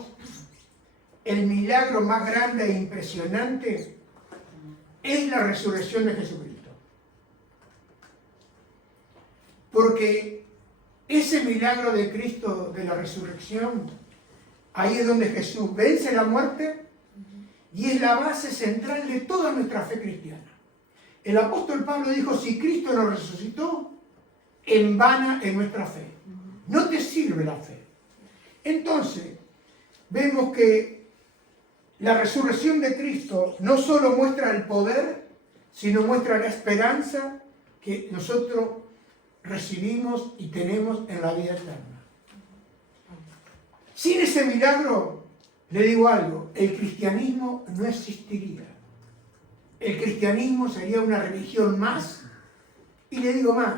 el milagro más grande e impresionante es la resurrección de Jesucristo. Porque ese milagro de Cristo, de la resurrección, ahí es donde Jesús vence la muerte y es la base central de toda nuestra fe cristiana. El apóstol Pablo dijo, si Cristo nos resucitó, en vana es nuestra fe. No te sirve la fe. Entonces, vemos que la resurrección de Cristo no solo muestra el poder, sino muestra la esperanza que nosotros recibimos y tenemos en la vida eterna. Sin ese milagro, le digo algo, el cristianismo no existiría. El cristianismo sería una religión más, y le digo más,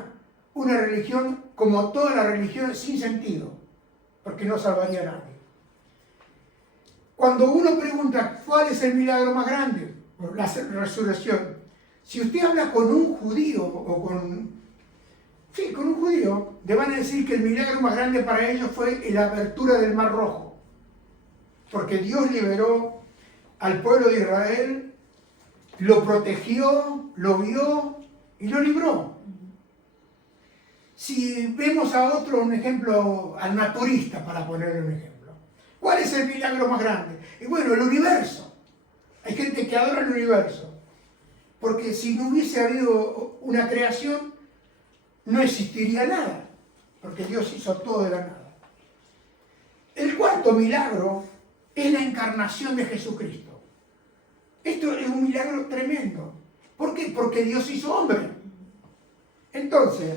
una religión como toda la religión sin sentido, porque no salvaría a nadie. Cuando uno pregunta cuál es el milagro más grande, la resurrección, si usted habla con un judío o con un judío, le van a decir que el milagro más grande para ellos fue la apertura del Mar Rojo, porque Dios liberó al pueblo de Israel, lo protegió, lo vio y lo libró. Si vemos a otro, un ejemplo, al naturista, para ponerle un ejemplo, ¿cuál es el milagro más grande? Y bueno, el universo. Hay gente que adora el universo. Porque si no hubiese habido una creación, no existiría nada. Porque Dios hizo todo de la nada. El cuarto milagro es la encarnación de Jesucristo. Esto es un milagro tremendo. ¿Por qué? Porque Dios hizo hombre. Entonces,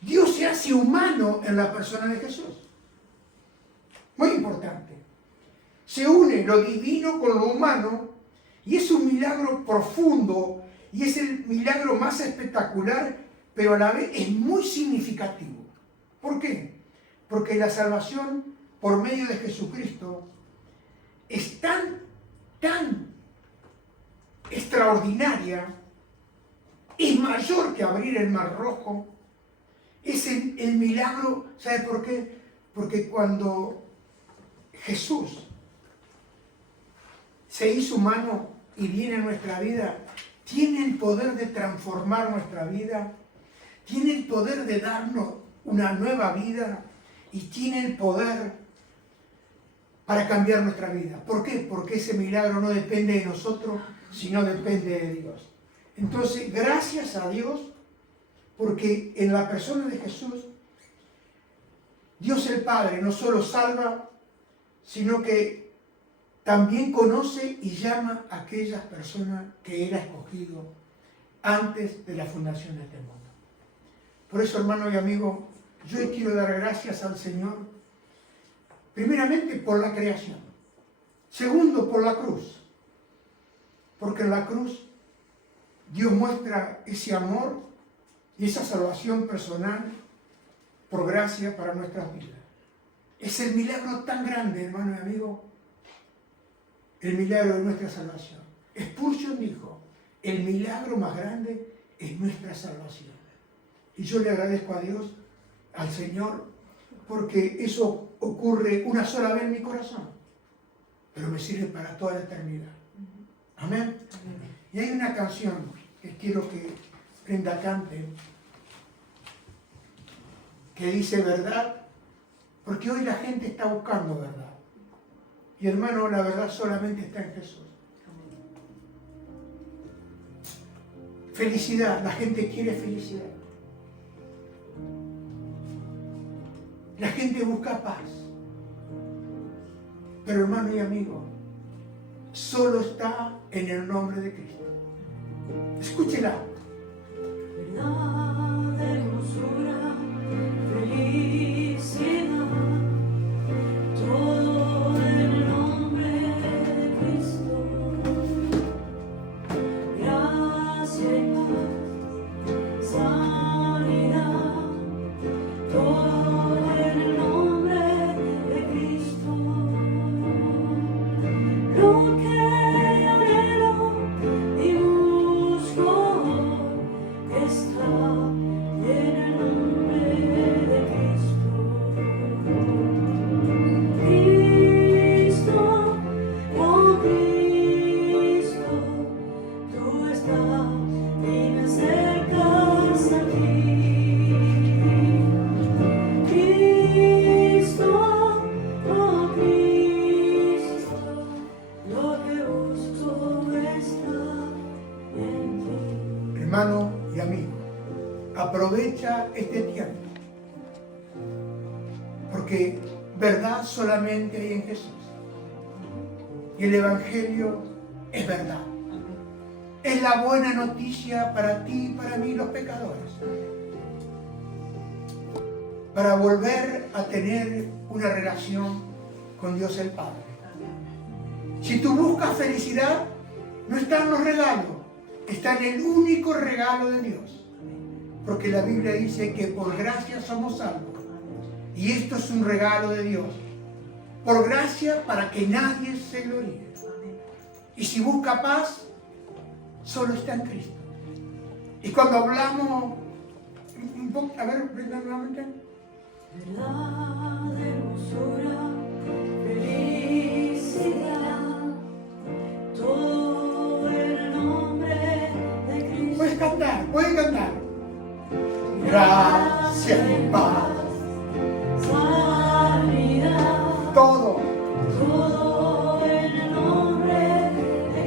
Dios se hace humano en la persona de Jesús. Muy importante. Se une lo divino con lo humano y es un milagro profundo y es el milagro más espectacular, pero a la vez es muy significativo. ¿Por qué? Porque la salvación por medio de Jesucristo es tan extraordinaria, es mayor que abrir el Mar Rojo. Es el milagro, ¿sabe por qué? Porque cuando Jesús se hizo humano y viene a nuestra vida, tiene el poder de transformar nuestra vida, tiene el poder de darnos una nueva vida y tiene el poder para cambiar nuestra vida. ¿Por qué? Porque ese milagro no depende de nosotros, sino depende de Dios. Entonces, gracias a Dios, porque en la persona de Jesús, Dios el Padre no solo salva, sino que también conoce y llama a aquellas personas que Él ha escogido antes de la fundación de este mundo. Por eso, hermano y amigo, yo hoy quiero dar gracias al Señor, primeramente por la creación, segundo por la cruz, porque en la cruz Dios muestra ese amor y esa salvación personal por gracia para nuestras vidas. Es el milagro tan grande, hermano y amigo, el milagro de nuestra salvación. Spurgeon dijo, el milagro más grande es nuestra salvación. Y yo le agradezco a Dios, al Señor, porque eso ocurre una sola vez en mi corazón, pero me sirve para toda la eternidad. Amén. Y hay una canción que quiero que Brenda cante, que dice verdad, porque hoy la gente está buscando verdad. Y hermano, la verdad solamente está en Jesús. Felicidad, la gente quiere felicidad. La gente busca paz. Pero hermano y amigo, solo está en el nombre de Cristo. Escúchela. Verdad, hermosura, felicidad, todo en el nombre de Cristo. Gracia y paz, sanidad, todo en el nombre de Cristo. Lo que anhelo y busco está en el nombre de Cristo. Cristo, oh Cristo, tú estás y me acercas a ti. Cristo, oh Cristo, lo que busco está en ti. Hermano y amigo, aprovecha este tiempo, porque verdad solamente hay en Jesús. Y el Evangelio es verdad. Es la buena noticia para ti y para mí, los pecadores, para volver a tener una relación con Dios el Padre. Si tú buscas felicidad, no está en los regalos, está en el único regalo de Dios. Porque la Biblia dice que por gracia somos salvos. Y esto es un regalo de Dios. Por gracia para que nadie se gloríe. Y si busca paz, solo está en Cristo. Y cuando hablamos, un poco, a ver, Brenda, nuevamente. Verdad, hermosura, felicidad, todo en el nombre de Cristo. Puedes cantar, puedes cantar. Gracias y paz, Sanidad, todo. todo en el nombre de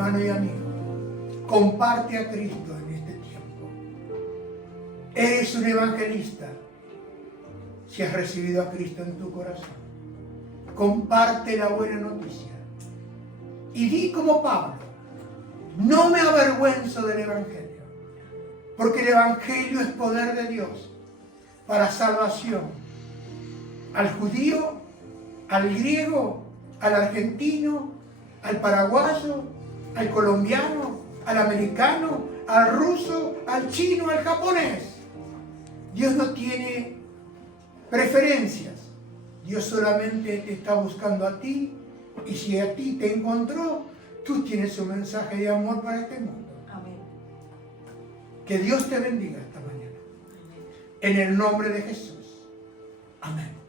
hermano y amigo, comparte a Cristo en este tiempo. Eres un evangelista si has recibido a Cristo en tu corazón. Comparte la buena noticia. Y di como Pablo, no me avergüenzo del Evangelio, porque el Evangelio es poder de Dios para salvación al judío, al griego, al argentino, al paraguayo, al colombiano, al americano, al ruso, al chino, al japonés. Dios no tiene preferencias. Dios solamente te está buscando a ti, y si a ti te encontró, tú tienes un mensaje de amor para este mundo. Amén. Que Dios te bendiga esta mañana. En el nombre de Jesús. Amén.